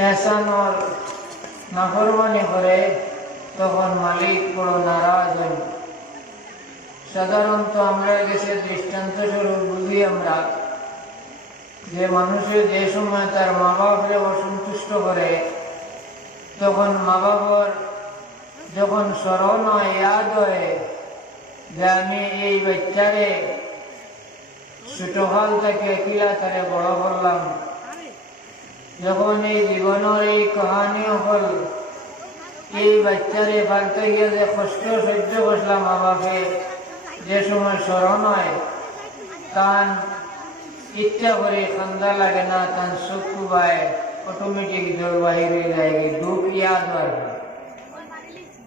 এহসানর নাফরমানি করে তখন মালিক বড় নারাজ হন সাধারণত আমরা গেছে দৃষ্টান্ত স্বরূপ বুঝি আমরা যে মানুষের যে সময় তার মা বাপরে অসন্তুষ্ট করে, তখন মা বাবার যখন স্মরণ হয়, ইয়াদ হয় যে আমি এই বাচ্চারে ছোটকাল থেকে কিলা তারে বড় করলাম। যখন এই জীবনের এই কাহানি হল, এই বাচ্চারে পালতে গিয়ে যে কষ্ট সহ্য করলাম বাপে যে সময় স্মরণ হয়, তান ইচ্ছা করে কান্দা লাগে না, তান সুখ পায় অটোমেটিক জল বাহিরে যায় দুঃখ ইয়াদ হয়।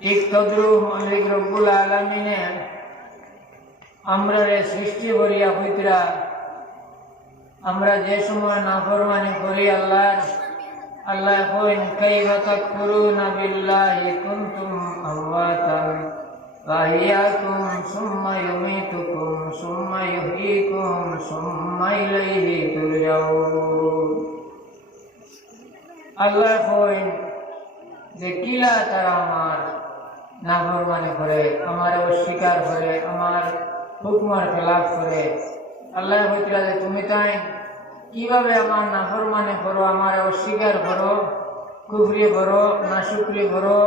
ঠিক তদ্রু মালিক রব্বুল আলমিনে আমরা সৃষ্টি করিয়া হইতরা আমরা যে সময় নাফরমানি করি আল্লাহ আল্লাহ কইন, কাইফা তাকফুরুনা বিল্লাহি কুনতুম আমওয়াতান ফাহিয়াকুম সুম্মা ইউমীতুকুম, সুম্মা ইহয়ীকুম সুম্মা ইলাইহি তুরজাউন। আল্লাহ কইন যে কিলা তারা আমার নাফরমানি করে, আমার অস্বীকার করে, আমার হুকমার খেলাফ করে আল্লাহ হইতরা যে, তুমি তাই কীভাবে আমার নাফরমানি করো আমার অস্বীকার করো কুফরি করো নাশুকরি করো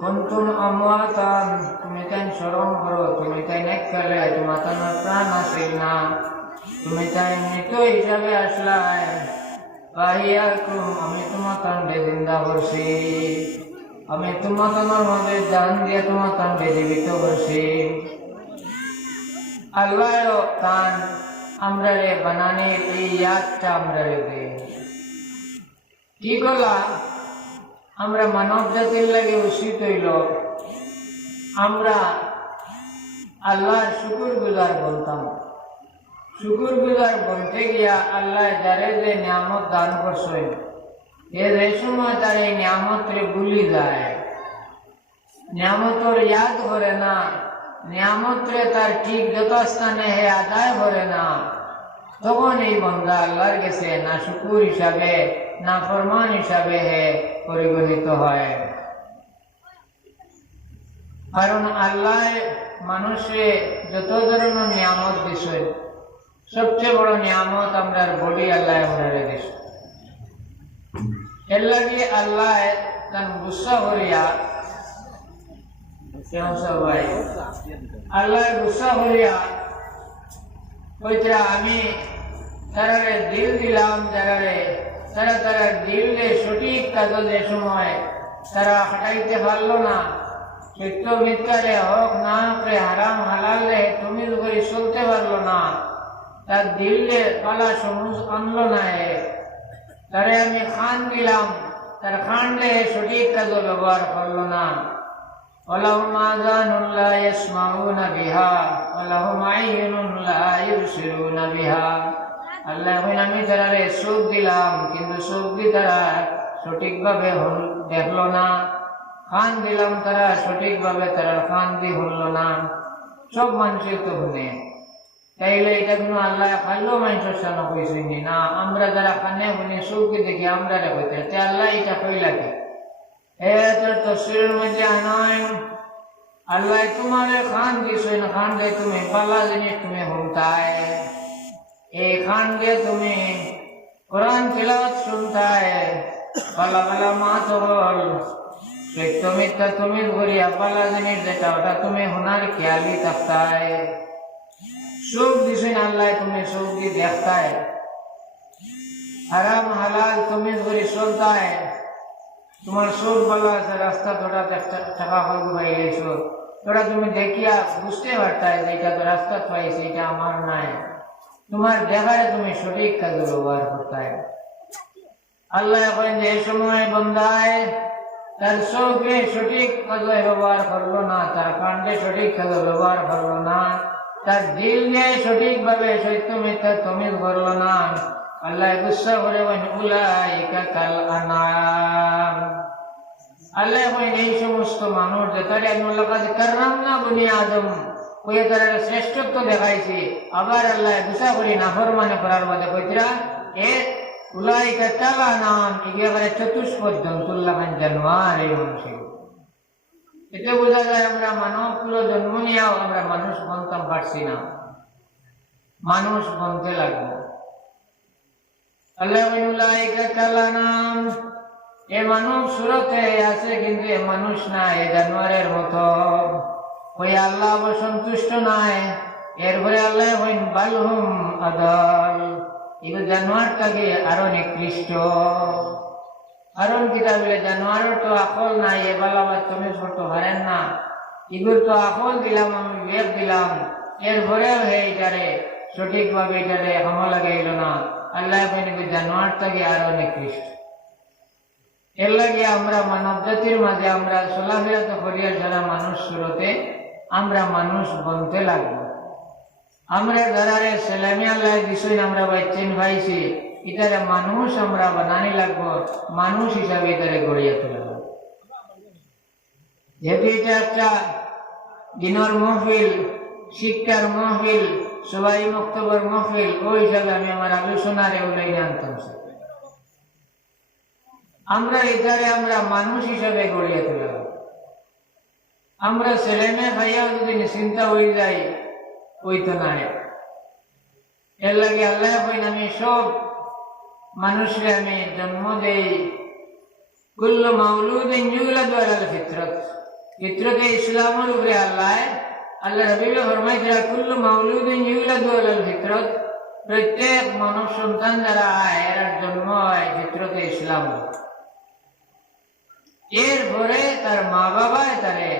কন্তুম আমওয়াতান? তুমি তাই স্মরণ করো তুমি তাই নেক খেলে তোমার তোমার প্রাণ আসিল না। তুমি তাই মৃত হিসাবে আসলাই। বাহিয়াকুম, আমি তোমার কাণ্ডে জিন্দা করছি। আমি তোমার তোমার মধ্যে জান দিয়ে তোমার কাণ্ডে জীবিত করছি। আল্লাহ কান আমরা রে বানানের এই ইয়াদটা আমরা দে কি করলা আমরা মানব জাতির লাগে উচিত হইল আমরা আল্লাহর শুকুর গুজার বলতাম শুকুর গুজার বলতে গিয়া আল্লাহ যারে যে নিয়ামত দান করছেন এ সময় তার এই নিয়ামতরে ভুলি যায় নিয়ামতর ইয়াদ করে না নিয়ামতরে তার ঠিক যথাস্থানে হে আদায় করে না তখন এই বন্ধা আল্লাহর গেছে না শুকুর হিসাবে, না ফরমান হিসাবে হে পরিগণিত হয়। কারণ আল্লাহ মানুষে যত ধরনের নিয়ামত দিছে, সবচেয়ে বড় নিয়ামত আমরা বডি আল্লাহ আমরা দিছে। এর লাগে আল্লাহ তার গুসা করিয়া, কেমন সবাই আল্লাহ কইতরা আমি তারারে দিল দিলাম যারারে তারা তারা দিলে সঠিক সময় তারা না। সত্য মিথ্যারে হোক না করে হারাম হালালে তুমি করে চলতে পারল না। তার দিলে পালা সমুজ আনলো না তারে আমি খান দিলাম, তার খানলে সঠিক কাজও ব্যবহার করল না। ولهم آذان لا يسمعون بها ولهم عين لا يبصرون بها আল্লাহ এখন আমি তারারে সুখ দিলাম কিন্তু সুখ দি তারা সঠিকভাবে হল- দেখলো না খান দিলাম তারা সঠিকভাবে তারা খান দি হলো না সব মানুষের তো শুনে তাইলে এটা কোনো আল্লাহ খাইলেও মানুষের সামনে কইসেনি না আমরা যারা খানে শুনে সুখী দেখি আমরা রে কইতে তে আল্লাহ এটা কইলাকে হে তোর তসবিরের মধ্যে আনায় আল্লাহ তোমারে খান দিছেন খান দে তুমি পাল্লা জিনিস তুমি শুনতায় এই খান দিয়ে তুমি কোরআন তিলাওয়াত শুনতায় পাল্লা পাল্লা মা তো বল সত্য মিথ্যা তুমি ঘুরিয়া পাল্লা জিনিস যেটা ওটা তুমি শোনার খেয়ালি থাকতায় সুখ দিছেন আল্লাহ তুমি সুখ দিয়ে দেখতায় হারাম হালাল তুমি ঘুরি চলতায় তোমার সুখ ভালো আছে, রাস্তা তোরা টাকা হল পাই গেছো তোরা তুমি দেখিয়া বুঝতে পারতাই যে এটা তো রাস্তা পাইছে এটা আমার নাই। তোমার দেখারে তুমি সঠিক কাজে ব্যবহার করতাই। আল্লাহ এখন যে সময় বন্ধায় তার চোখে সঠিক কাজে ব্যবহার করল না, তার কাণ্ডে সঠিক কাজে ব্যবহার করল না, তার দিল দিয়ে সঠিকভাবে সত্য মিথ্যা তমিল করল না। আল্লাহ গুসা করে উলাইকা কাল আনাম। আল্লাহ এখন এই সমস্ত মানুষ যে তারে আল্লাহ কাছে করলাম না বনি আদম কইয়ে তারা শ্রেষ্ঠত্ব দেখাইছে। আবার আল্লাহ গুসা করি নাফরমানে করার মধ্যে কইতরা এ উলাইকা চালানান একেবারে চতুষ্পদ জন্তুল্লাহান জানোয়ার এই মানুষের বোঝা যায় আমরা মানব পুরো জন্ম নিয়েও আমরা মানুষ বনতাম পারছি না। মানুষ বনতে লাগবো। এ মানব সুরতে আছে, কিন্তু মানুষ জানোয়ারের মতো। ওই নাই আল্লাহ আদল। জানোয়ারটাকে আরও নিকৃষ্ট। কারণ কিতা বলে, জানোয়ারের তো আকল নাই এবার আবার তুমি ছোট পারেন না। এগুলো তো আকল দিলাম, আমি বিবেক দিলাম। এরপরেও হে সঠিকভাবে এটারে হামলা গেল না। আল্লাহ কইন জানোয়ারটাকে আরও নিকৃষ্ট এর লাগে আমরা মানব জাতির মাঝে আমরা চলাফেরা তো করিয়া যারা মানুষ শুরুতে আমরা মানুষ বনতে লাগবো আমরা যারারে সেলামি আল্লাহ দিছই আমরা বাইচেন ভাইছি ইতারে মানুষ আমরা বানানি লাগবো মানুষ হিসাবে ইতারে গড়িয়া তোলা। যেহেতু এটা একটা দিনর মহফিল শিক্ষার মহফিল সবাই বক্তব্যর মহফিল ওই হিসাবে আমি আমার আলোচনারে আনতাম স্যার। আমরা এটারে আমরা মানুষ হিসাবে গড়িয়ে তোলা আমরা ছেলে মেয়ে ভাইয়াও যদি চিন্তা হয়ে যাই ওই তো নাই। এর লাগে আল্লাহ কইন, আমি সব মানুষরে আমি জন্ম দেই। কুল্লু মাউলুদিন ইউলাদু আলাল ফিতরত। ফিতরতে ইসলামের উপরে আল্লাহ আল্লাহ রবিবে ফরমাইছিলেন কুল্লু মাউলুদিন ইউলাদু আলাল ফিতরত। প্রত্যেক মানব সন্তান যারা হয় এরা জন্ম হয় ফিতরতে ইসলাম। এরপরে তার মা বাবায় তারে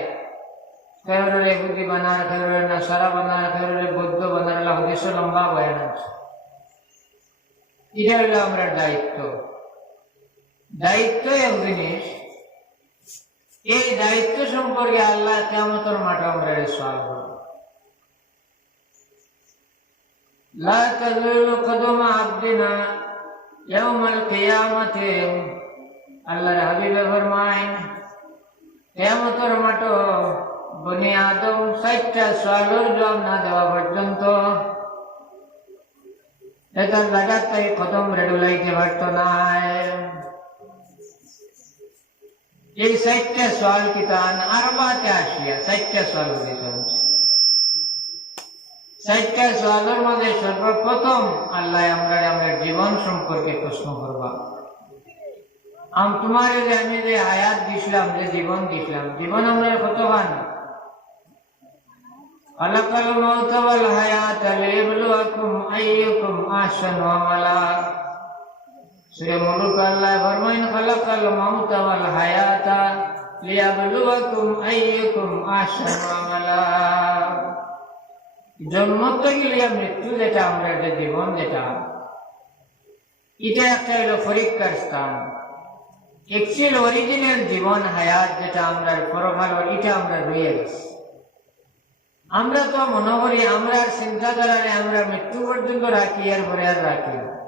ফেব্রুয়ারি ইহুদি বানার ফেব্রুয়ারি নাসারা বানার ফেব্রুয়ারি বৌদ্ধ বানার, আল্লাহ হদিস লম্বা বয়ান আছে। এটা হলো আমরা দায়িত্ব। দায়িত্ব এক জিনিস এই দায়িত্ব সম্পর্কে আল্লাহ কেমতর মাঠে আমরা সওয়াল করব। লা তাযুলু কদমা আবদিনা ইয়াউমাল কিয়ামাতে, আল্লাহর হাবিবে ফরমায় কেমতর মাঠে বনি আদম সাতটা সওয়ালের জবাব না দেওয়া পর্যন্ত। এটা লাগাতার কদম রেডুলাইতে পারত না এই সাইটটা সওয়াল কিতান আরবাতে আসিয়া সাইটটা সল সওয়াল হয়েছিল সাইটটা সলের মধ্যে সর্বপ্রথম আল্লাহ আমরা আমাদের জীবন সম্পর্কে প্রশ্ন করবা। আম তোমার যে আমি যে আয়াত দিছিলাম, যে জীবন দিছিলাম, জীবন আমরা কত বান আলাকাল মাউত ওয়াল হায়াত লিবলুয়াকুম আইয়ুকুম আহসানু আমালা। সুরে মুলুক আল্লাহ ফরমাইন খালাকাল মাউতা ওয়াল হায়াতা লিয়াবলুয়াকুম আইয়াকুম আহসানু আমালা জন্ম থেকে লিয়া মৃত্যু যেটা আমরা একটা জীবন যেটা। এটা একটা হলো পরীক্ষার স্থান একচুয়াল অরিজিনাল জীবন হায়াত যেটা আমরা পরভাল এটা আমরা রয়ে আমরা তো মনে করি আমরা চিন্তাধারায় আমরা মৃত্যু পর্যন্ত রাখি আর ভরে আর রাখি না।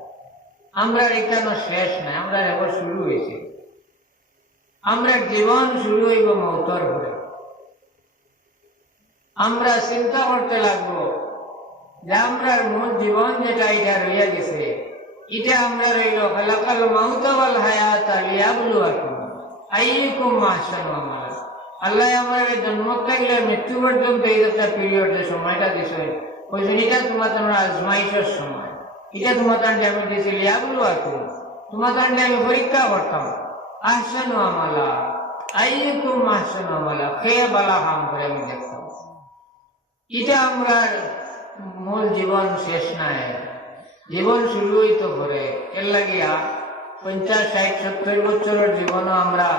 আমরা এখানে শেষ নাই, আমরা এবার শুরু হয়েছে। আমরা জীবন শুরু হইব মৌতর পরে আমরা চিন্তা করতে লাগবো যে আমরা মূল জীবন যেটা এটা রইয়া গেছে, এটা আমরা রইল খালাকাল মাউতাওয়াল হায়াত লিয়াবলু আকুম। আইয়ুকুম আহসানু আমালা আল্লাহ আমার জন্ম থাকলে মৃত্যু পর্যন্ত এই একটা পিরিয়ড যে সময়টা দিছে কইছে এটা তোমার তোমরা আজমাইশের সময়। এটা তোমার তান্ডে আমি দিছি লিয়াবলু আকুম তোমার তান্ডে আমি পরীক্ষা করতাম। আহসানু আমালা, আইয়ুকুম আহসানু আমালা খেয়ে বালা কাম করে আমি দেখতাম। এটা আমরা মূল জীবন শেষ নাই। জীবন শুরু হইতো করে এর লাগিয়া পঞ্চাশ, ষাট, সত্তর বছরের জীবনও আমরা,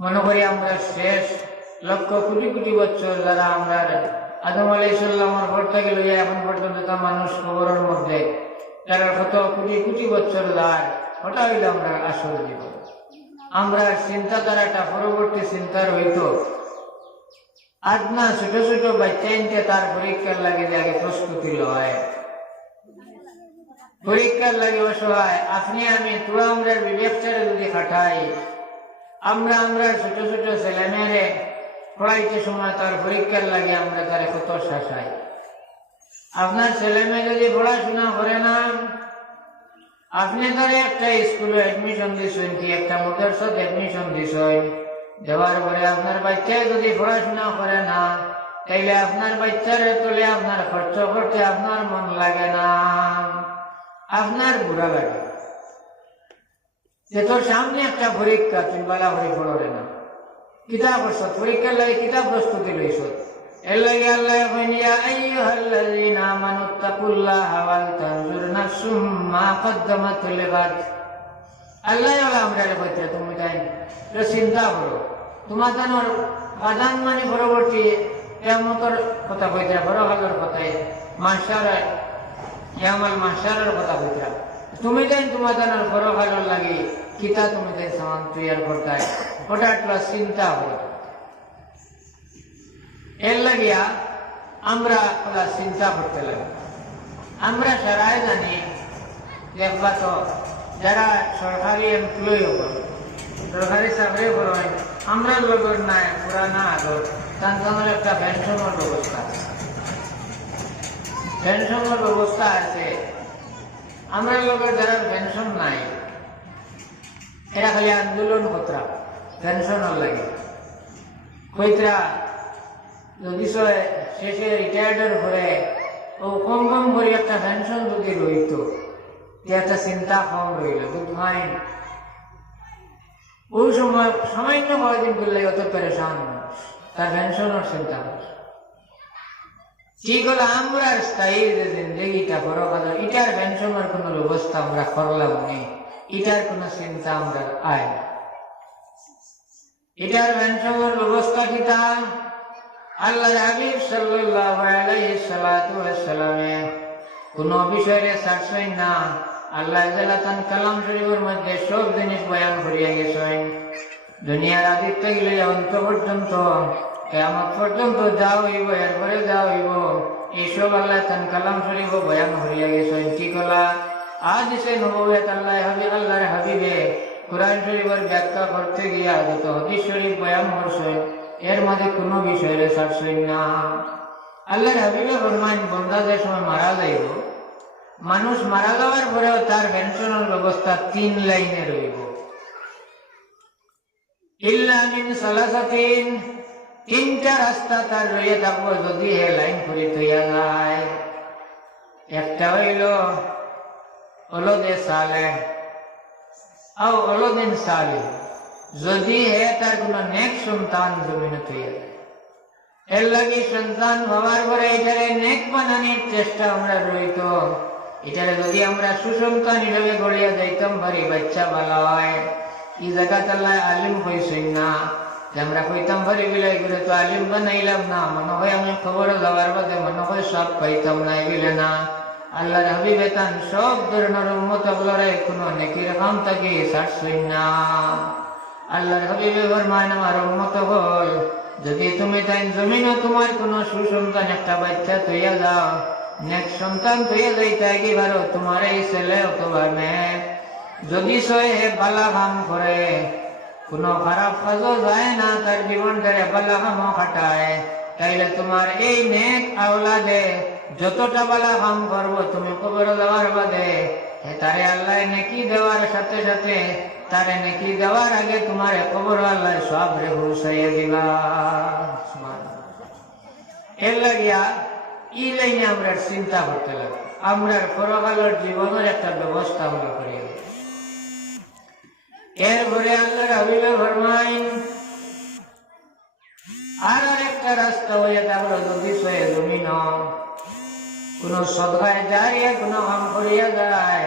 মনে করি আমরা শেষ লক্ষ কোটি কোটি বছর যারা আমরা আদম আলাই সাল্লামর পর থেকে লইয়া এখন পর্যন্ত তা মানুষ খবরের মধ্যে তারা কত কোটি কোটি বছর যায় ওটা হইল আমরা আসল জীবন আমরা চিন্তাধারাটা পরবর্তী চিন্তার হইতো। আজ না ছোট ছোট বাচ্চাইনকে তার পরীক্ষার লাগে আগে প্রস্তুতি লয়। পরীক্ষার লাগে অসহায়, আপনি আমি তুই আমরা বিবেকচারে যদি খাটাই, আমরা আমরা ছোট ছোট ছেলেমেয়েরে পড়াইতে সময় তার পরীক্ষার লাগে আমরা তারে কত শাসাই। আপনার ছেলে মেয়ে যদি পড়াশোনা করে না, আপনি ধরে একটা স্কুলে এডমিশন দিছেন কি, একটা মাদ্রাসাত এডমিশন দিছেন? দেওয়ার পরে আপনার বাচ্চায় যদি পড়াশোনা করে না, তাইলে আপনার বাচ্চার তোলে আপনার খরচ করতে আপনার মন লাগে না। আপনার বুড়া লাগে। যে তোর সামনে একটা পরীক্ষা, তুমি বালা ভরি পড়বে না। কিতাব করছ পরীক্ষার লাগে কিতাব প্রস্তুতি লইছ এর লাগে আল্লাহ কইন, ইয়া আইয়ুহাল্লাযীনা আমানু তাকুল্লাহা ওয়াল তানজুর নাফসুম মা কদ্দামাত লিগাদ আল্লাহ ওলা আমরা কইতে তুমি তাই চিন্তা করো। তোমার জানোর আদান মানে পরবর্তী কেমতর কথা কইতে বড় হাজার কথায় মাসার ইয়ামাল মাসারের কথা কইতে তুমি দেন তোমার জানার বড় লাগে কিতা দেন সামান তৈয়ার করতে ওটা একটা চিন্তা হবে এর লাগিয়া আমরা ওরা চিন্তা করতে লাগে। আমরা সারাই জানি দেখবা তো যারা সরকারি এমপ্লয়ি হল সরকারি চাকরি করেন আমরা লগর নাই পুরানা আগর তাদের একটা পেনশনের ব্যবস্থা পেনশনের ব্যবস্থা আছে। আমরা লগর যারা পেনশন নাই এরা খালি আন্দোলন কতরা? পেনশনের লাগে। কইতরা, যদি শেষে রিটায়ার্ডের পরে ও কম কম করে একটা পেনশন যদি রইত একটা চিন্তা কম রইল ফাইন ওই সময়, সামান্য কয়েকদিন করলে অত পেরেশান। তার পেনশনের চিন্তা ঠিক হলো আমরা স্থায়ী যে জিন্দগিটা বড় কথা এটার পেনশনের কোনো ব্যবস্থা আমরা করলাম নেই এটার কোনো চিন্তা আমরা আয়। এটার পেনশনের ব্যবস্থা কিতা আল্লাহ হাবিব সাল্লাল্লাহু আলাইহি সাল্লাতু ওয়াসসালামে কোন বিষয়ে ছাড়ছেন না, আল্লাহ জালাতান কালাম শরীফের মধ্যে সব জিনিস বয়ান করিয়া গেছেন। দুনিয়ার আদিত থেকে অন্ত পর্যন্ত কেমন পর্যন্ত যা হইব, এরপরে যা হইব, এইসব আল্লাহ তান কালাম শরীফ বয়ান করিয়া গেছেন। ঠিক হলা আজ সে নবুয়াত আল্লাহ হাবি, আল্লাহর হাবিবে কোরআন শরীফের ব্যাখ্যা করতে গিয়া যত হদিস শরীফ বয়ান করছে, এর মধ্যে কোনো বিষয়ে ছাড়ছেন না। আল্লাহর হাবিবে ফরমান বন্দা যে সময় মারা যাইব, মানুষ মারা যাওয়ার পরেও তার পেনশনের ব্যবস্থা তিন লাইনে রইব। ইল্লা মিন সালাসাতিন, তিনটা রাস্তা তার রয়ে থাকব যদি হে লাইন করে তৈয়া যায়। একটা হইল অলদে সালে আও অলদিন সালে যদি হে তার কোন নেক সন্তান জমিনে তৈয়া যায়। এর লাগি সন্তান হওয়ার পরে এটারে নেক বানানোর চেষ্টা আমরা রইত এটারে যদি আমরা সুসন্তান হিসেবে গড়িয়া যাইতাম পারি বাচ্চা ভালো হয় এই জায়গা তাল্লায় আলিম হয়েছেন না। যে আমরা কইতাম পারি বিলাই করে তো আলিম বানাইলাম না। মনে হয় আমি খবর দেওয়ার বাদে মনে হয় সব পাইতাম না এগুলো না। আল্লাহর হাবিবে তান সব ধরনের উন্মত গুলোরে কোনো নেকির কাম থাকি ছাড়ছেন না। আল্লাহর হাবিবে ফরমান আমার উন্মত হল, যদি তুমি তাই জমিনও তোমার কোন সুসন্তান একটা বাচ্চা তৈয়া যাও নেক্সট সন্তান তৈয়া যাইতে কি পারো তোমার এই ছেলে অথবা মেয়ে। যদি হে বালা কাম করে, কোন খারাপ কাজও যায় না, তার জীবনটারে বালা কামও খাটায়। তাইলে তোমার এই নেক আওলাদে যতটা বালা কাম করব, তুমি কবর দেওয়ার বাদে তারে আল্লাহ নেকি দেওয়ার সাথে সাথে, তারে নেকি দেওয়ার আগে তোমার কবর আল্লাহ সব রে ঘুষাইয়া দিবা। এর লাগিয়া, ই লাইনে আমরা চিন্তা করতে লাগে আমরা পরকালের জীবনের একটা ব্যবস্থা আমরা করিয়া দিই এরপরে আল্লাহর হাবিবে ফরমাইন, আর আরেকটা রাস্তা হয়ে থাকল যদি সয়ে জমিন কোন সদগায় দাঁড়িয়ে কোন কাম করিয়া যায়।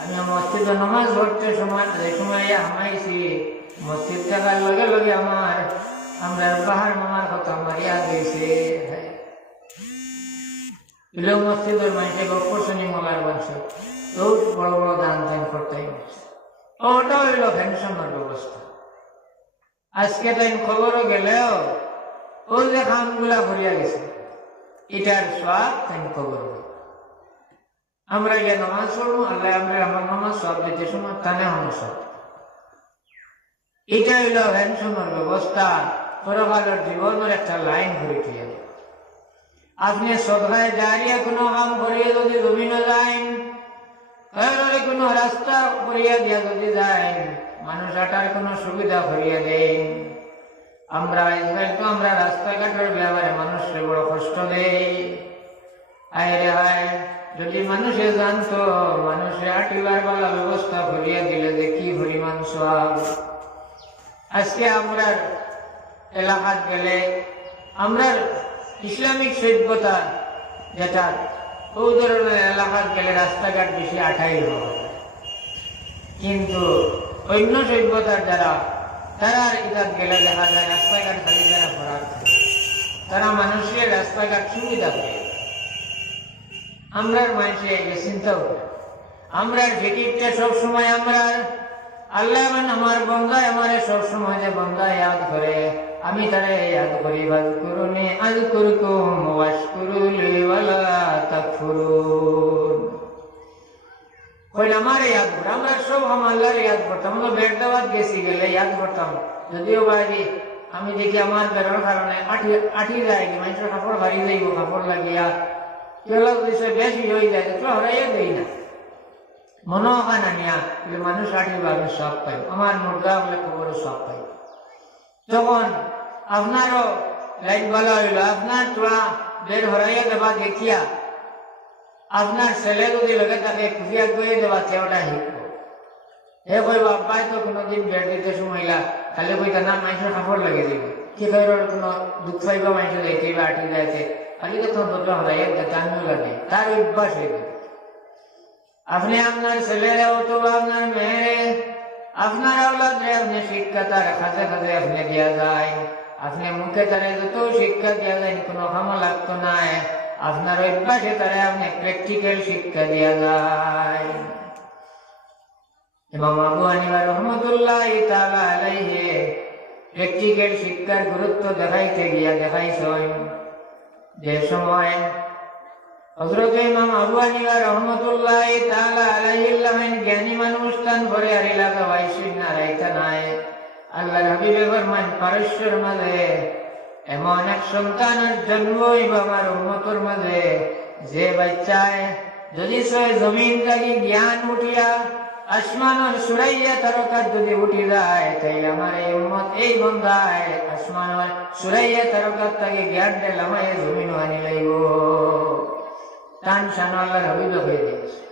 আমি মসজিদে নমাজ পড়তে সময় যে সময় হামাইছি, মসজিদ থাকার লগে লগে আমার আমরা পাহাড় মামার কথা মারিয়া গেছে এলো মসজিদের মানুষে গপ্প শুনি মলার বংশ তো বড় বড় দান দান করতে ওটা হইল পেনশনের ব্যবস্থা। আজকে তাই খবরও গেলেও ও যে খামগুলা ভরিয়া গেছে। এটার সব তাই হইল। আমরা গিয়ে নামাজ পড়ব, আল্লাহ আমরা আমার নামাজ সব দিতে সময় তানে হনো সব এটা হইল পেনশনের ব্যবস্থা, পরকালের জীবনের একটা লাইন ঘুরে দিয়ে আপনি সদগায় দাঁড়িয়ে কোনো কাম করিয়ে যদি জমিনে যান তাহলে কোনো রাস্তা করিয়া দিয়া যদি যায় মানুষ হাঁটার কোনো সুবিধা করিয়া দেয়। আমরা ইসরায়েল তো আমরা রাস্তাঘাটের ব্যাপারে মানুষকে বড় কষ্ট দেই রে হায় যদি মানুষে জানতো, মানুষে হাঁটিবার বেলা ব্যবস্থা করিয়া দিলে যে কি পরিমাণ সব। আজকে আমরা এলাকাত গেলে আমরা ইসলামিক সভ্যতা যেটা ওই ধরনের এলাকাত গেলে রাস্তাঘাট বেশি আঠাই হবে। কিন্তু অন্য সভ্যতার যারা তারা ইতাত গেলে দেখা যায় রাস্তাঘাট খালি যারা ভরা তারা মানুষের রাস্তাঘাট সুবিধা করে। আমরার মানুষে এগুলো চিন্তাও করে। আমরার ফিকিরটা সবসময় আমরা, আল্লাহ আমার বন্দায় আমার সবসময় যে বন্দা ইয়াদ করে, আমি তারে ইয়াদ করি, বাদ করুনি আজ করুকুম ওয়াশ করুলি ওয়ালা তাকফুরুন। কইলে, আমার ইয়াদ করে, আমরা সব আমার ইয়াদ করতাম, আমরা বেড দাওয়াত গেছি গেলে ইয়াদ করতাম। যদিও বাড়ি আমি দেখি আমার বেরোর কারণে আঠি আঠি যায় মানুষের কাপড় ভারী যাইব, কাপড় লাগিয়া। কেলা সে বেশি হয়ে যায় তো হরাইয়া দেই না। মনে হয় না নিয়া মানুষ আঠি ভাবে সব পাই আমার মুর্গা বলে খবরও সব পাই তখন আপনারও লাইট ভালো হইল, আপনার তোরা বের হরাইয়া দেবা দেখিয়া আপনার ছেলে যদি লগে তাকে খুশিয়া করে দেবা কেউটা শিখব হে কই বাপ্পাই তো কোনোদিন বের দিতে সময়লা খালি কইতা, না মানুষের কাপড় লাগে দিব। কি কইর কোনো দুঃখ পাইবা মানুষ দেখতে বা আটি যাইতে খালি তো বদলা হরাইয়া দেতে আমিও লাগে, তার অভ্যাস হয়ে আপনি আপনার ছেলেরে অথবা আপনার মেয়েরে, আপনার আওলাদরে আপনি শিক্ষা তার খাতে খাতে আপনি দেওয়া যায়। আপনি মুখে তারে যত শিক্ষা দেওয়া যায় কোনো কামো লাগতো না আপনার অভ্যাসে তারে আপনি প্র্যাকটিক্যাল শিক্ষা দেওয়া যায়। এবং আবু আনিবা রহমতুল্লাহ তাআলা আলাইহি প্র্যাকটিক্যাল শিক্ষার গুরুত্ব দেখাইতে গিয়া দেখাইছেন যে সময় হজরত ইমাম আবু রহমতুল্লাহ আলাইহি জ্ঞানী ভরে আর এলাকা রাইতা নাই আল্লাহর হাবিবে ফরমান পারস্যের মাঝে এমন এক সন্তানের জন্ম হইব আমার উম্মতর মাঝে। যে বাচ্চায় যদি সে জমিন থাকি জ্ঞান উঠিয়া আসমানের সুরাইয়া তারকার যদি উঠি যায় তাই আমার এই উম্মত এই বন্ধায় আসমানের সুরাইয়া তারকার তাকে জ্ঞান দিলাম জমিন আনি লাইব। টান শান আল্লাহর হাবিবে হয়ে দিয়েছে